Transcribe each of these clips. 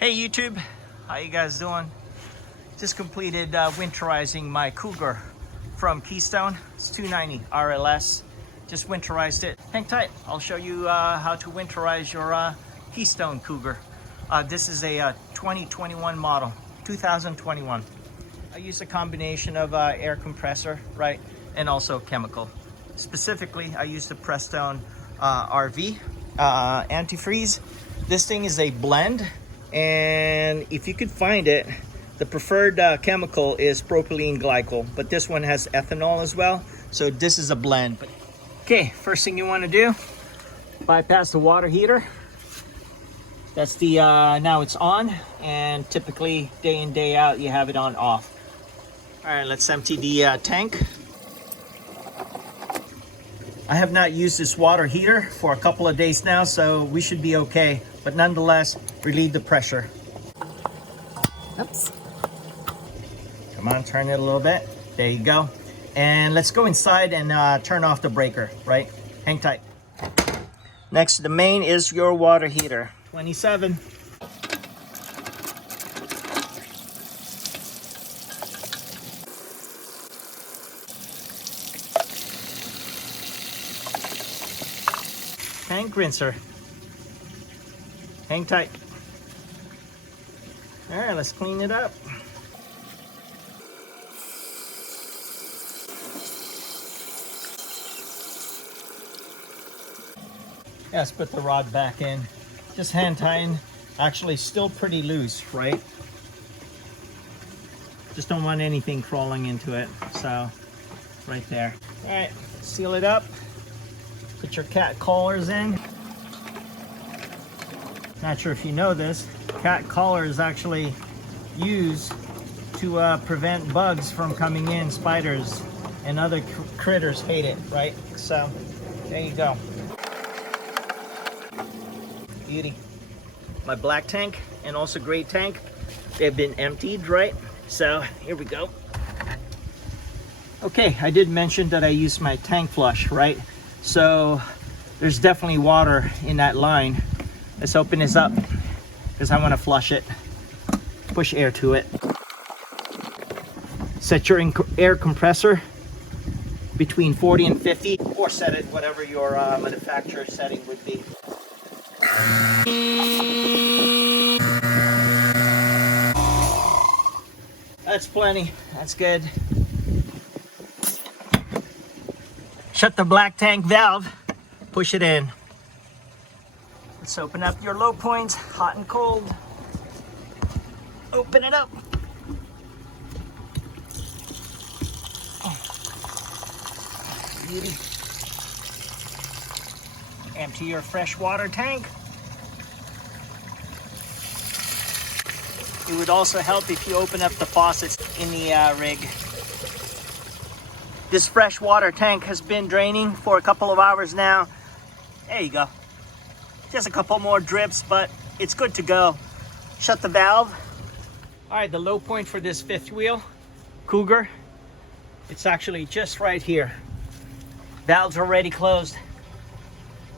Hey YouTube, how you guys doing? Just completed winterizing my Cougar from Keystone. It's 290 RLS. Just winterized it. Hang tight, I'll show you how to winterize your Keystone Cougar. This is a 2021 model, 2021. I use a combination of air compressor, right, and also chemical. Specifically, I use the Prestone Antifreeze. This thing is a blend, and if you could find it, the preferred chemical is propylene glycol, but this one has ethanol as well, so this is a blend. Okay, first thing you want to do, bypass the water heater. That's the now it's on, and typically day in day out you have it on off. All right, let's empty the tank. I have not used this water heater for a couple of days now, so we should be okay. But nonetheless, relieve the pressure. Oops. Come on, turn it a little bit. There you go. And let's go inside and turn off the breaker, right? Hang tight. Next to the main is your water heater. 27. Tank rinser. Hang tight. All right, let's clean it up. Yeah, let's put the rod back in. Just hand tying. Actually still pretty loose, right? Just don't want anything crawling into it. So, right there. All right, seal it up. Put your cat collars in. Not sure if you know this, cat collar is actually used to prevent bugs from coming in. Spiders and other critters hate it, right? So there you go. Beauty. My black tank and also gray tank, they've been emptied, right? So here we go. Okay, I did mention that I use my tank flush, right? So there's definitely water in that line. Let's open this up because I want to flush it. Push air to it. Set your air compressor between 40 and 50, or set it whatever your manufacturer setting would be. That's plenty. That's good. Shut the black tank valve. Push it in. Let's open up your low points, hot and cold. Open it up. Beauty. Empty your fresh water tank. It would also help if you open up the faucets in the rig. This fresh water tank has been draining for a couple of hours now. There you go. Just a couple more drips, but it's good to go. Shut the valve. All right, the low point for this fifth wheel, Cougar, it's actually just right here. Valves are already closed.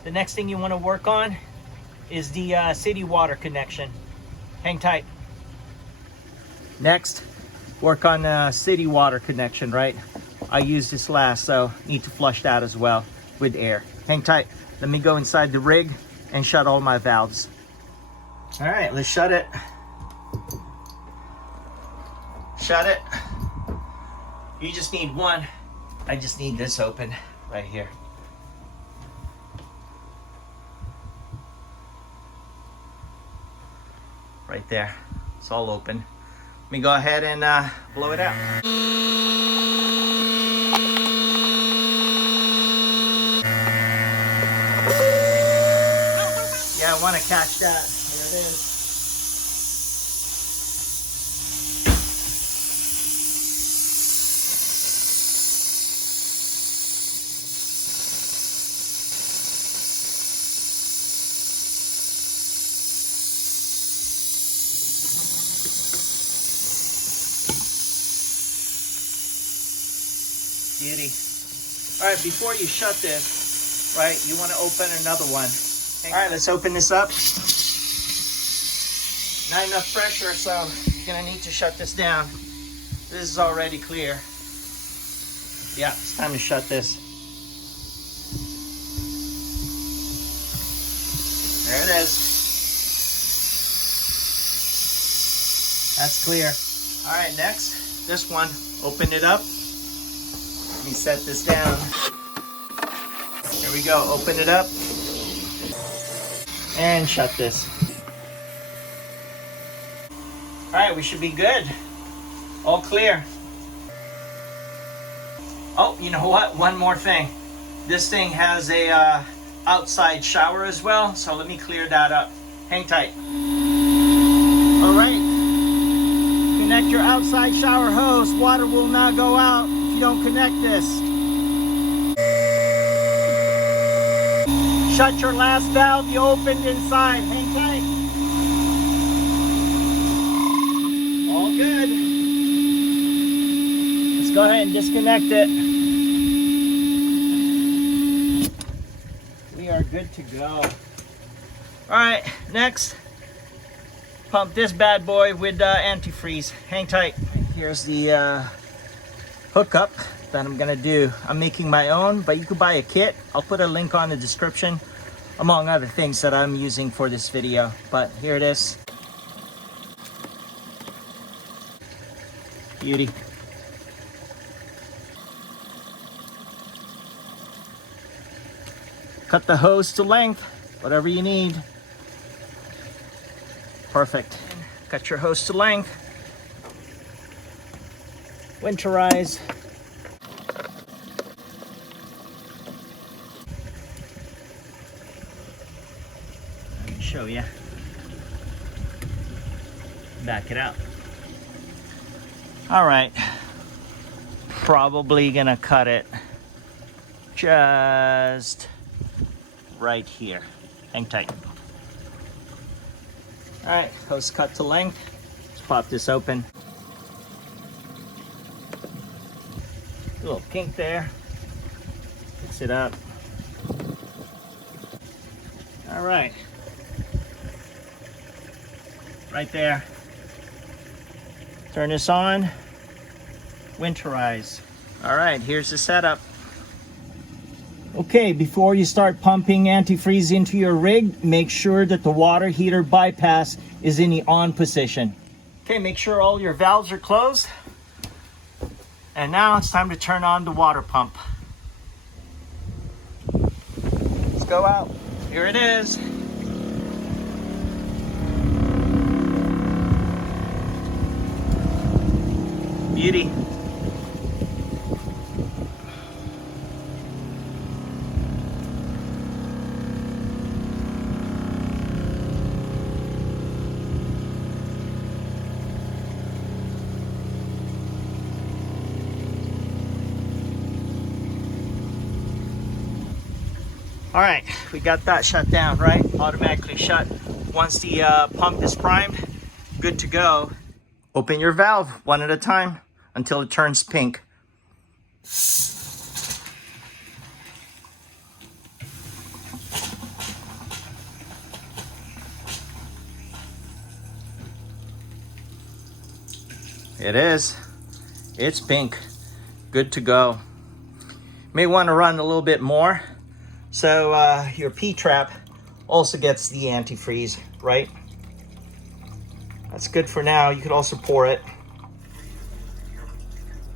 The next thing you want to work on is the city water connection. Hang tight. Next, work on city water connection, right? I used this last, so need to flush that as well with air. Hang tight. Let me go inside the rig and shut all my valves. All right, let's shut it. Shut it. You just need one. I just need this open right here. Right there. It's all open. Let me go ahead and blow it out. Yeah, I want to catch that. Here it is. Beauty. All right, before you shut this, right, you want to open another one. All right, let's open this up. Not enough pressure, so you're gonna need to shut this down. This is already clear. Yeah, it's time to shut this. There it is. That's clear. All right, next, this one. Open it up. Let me set this down. Here we go, open it up. And shut this. All right, we should be good. All clear. Oh, you know what? One more thing. This thing has a outside shower as well, so let me clear that up. Hang tight. All right. Connect your outside shower hose. Water will not go out if you don't connect this. Shut your last valve you opened inside. Hang tight. All good. Let's go ahead and disconnect it. We are good to go. All right, next, pump this bad boy with antifreeze. Hang tight. Here's the hookup that I'm gonna do. I'm making my own, but you could buy a kit. I'll put a link on the description, among other things that I'm using for this video. But here it is. Beauty. Cut the hose to length, whatever you need. Perfect. Cut your hose to length. Winterize. Let me show you. Back it out. All right. Probably gonna cut it just right here. Hang tight. All right, hose cut to length. Let's pop this open. A little kink there. Fix it up. All right. Right there. Turn this on. Winterize. All right, here's the setup. Okay, before you start pumping antifreeze into your rig, make sure that the water heater bypass is in the on position. Okay, make sure all your valves are closed. And now it's time to turn on the water pump. Let's go out. Here it is. Beauty. All right, we got that shut down, right? Automatically shut. Once the pump is primed, good to go. Open your valve one at a time until it turns pink. It is. It's pink. Good to go. May want to run a little bit more. So your P-trap also gets the antifreeze, right? That's good for now. You could also pour it.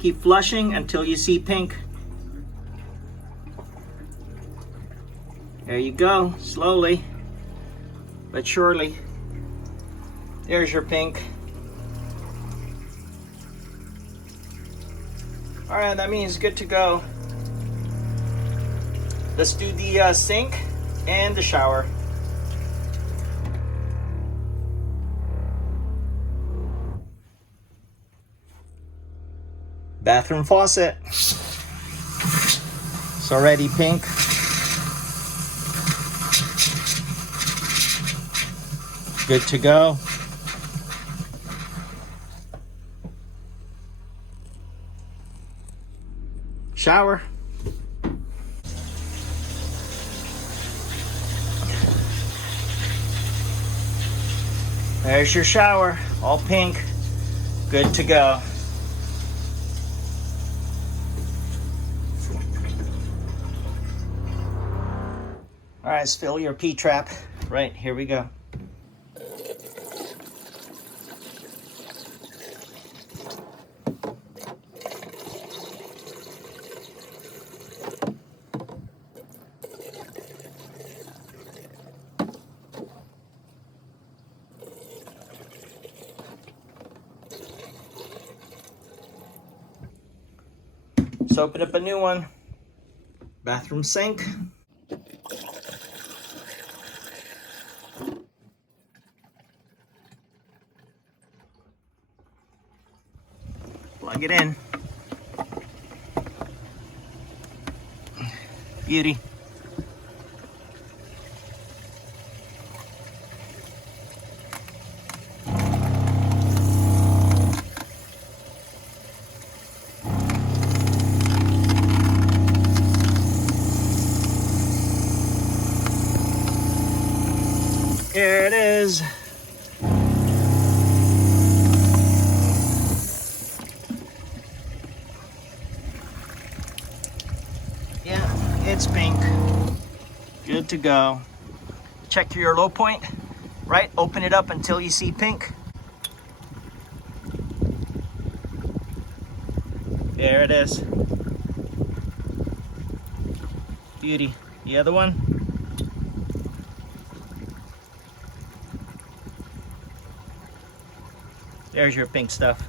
Keep flushing until you see pink. There you go, slowly but surely. There's your pink. All right, that means good to go. Let's do the sink and the shower. Bathroom faucet. It's already pink. Good to go. Shower. There's your shower, all pink, good to go. All right, let's fill your P-trap. Right, here we go. Let's open up a new one. Bathroom sink. Plug it in. Beauty. Here it is. Yeah, it's pink. Good to go. Check your low point, right? Open it up until you see pink. There it is. Beauty. The other one. There's your pink stuff.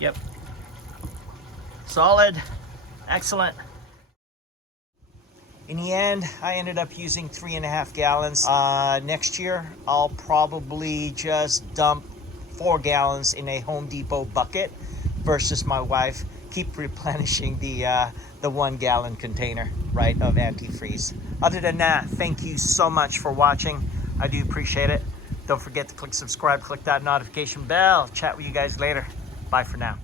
Yep. Solid. Excellent. In the end, I ended up using 3.5 gallons. Next year, I'll probably just dump 4 gallons in a Home Depot bucket versus my wife keep replenishing the 1 gallon container, right, of antifreeze. Other than that, thank you so much for watching. I do appreciate it. Don't forget to click subscribe, click that notification bell. Chat with you guys later. Bye for now.